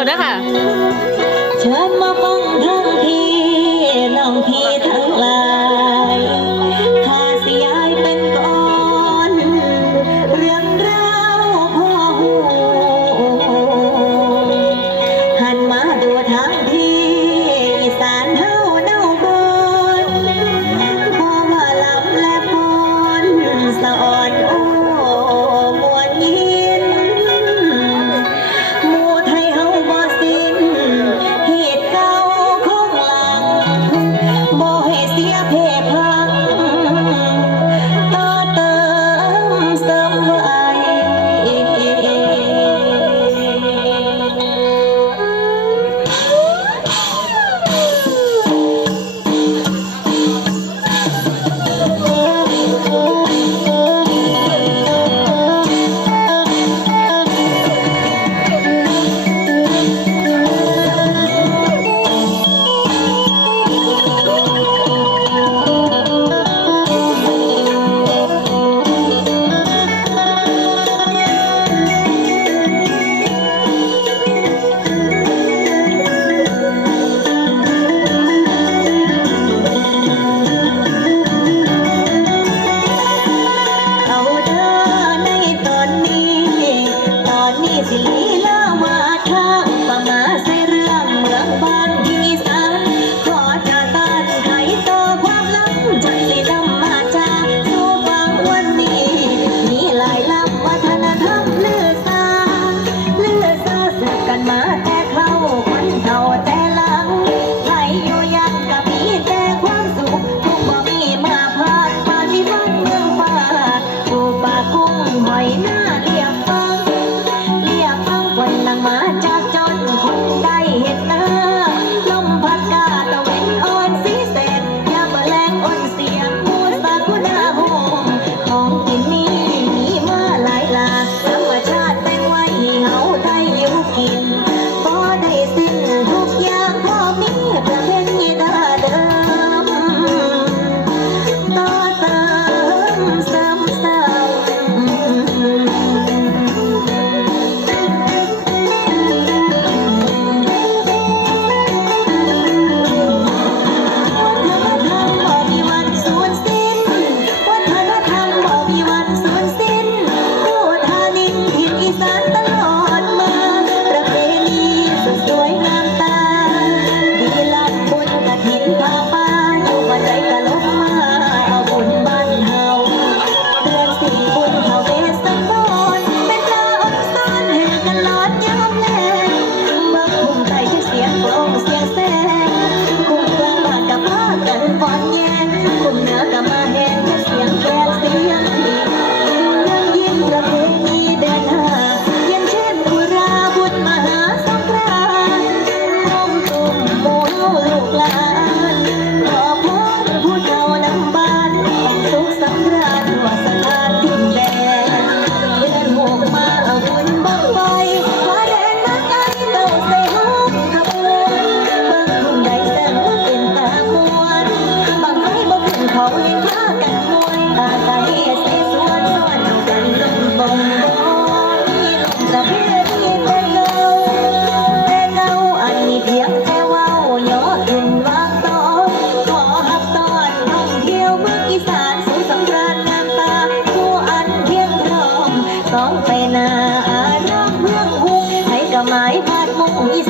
เดนะค่ะ เขายังพากันมวยตาใสเสสวนสวนกันลมบงบงมีลมตะเพียนมีแต่เงาแต่าอันเพียงแต่วาย่ออื่นวางตอขอหักตอนท่องเที่ยวเมืองอีสานสู่สำราญามตาผู้อันเพียงพร้อมต้องไปนารามเมืองหุ่งให้กระไม้พาดมุ่งอีส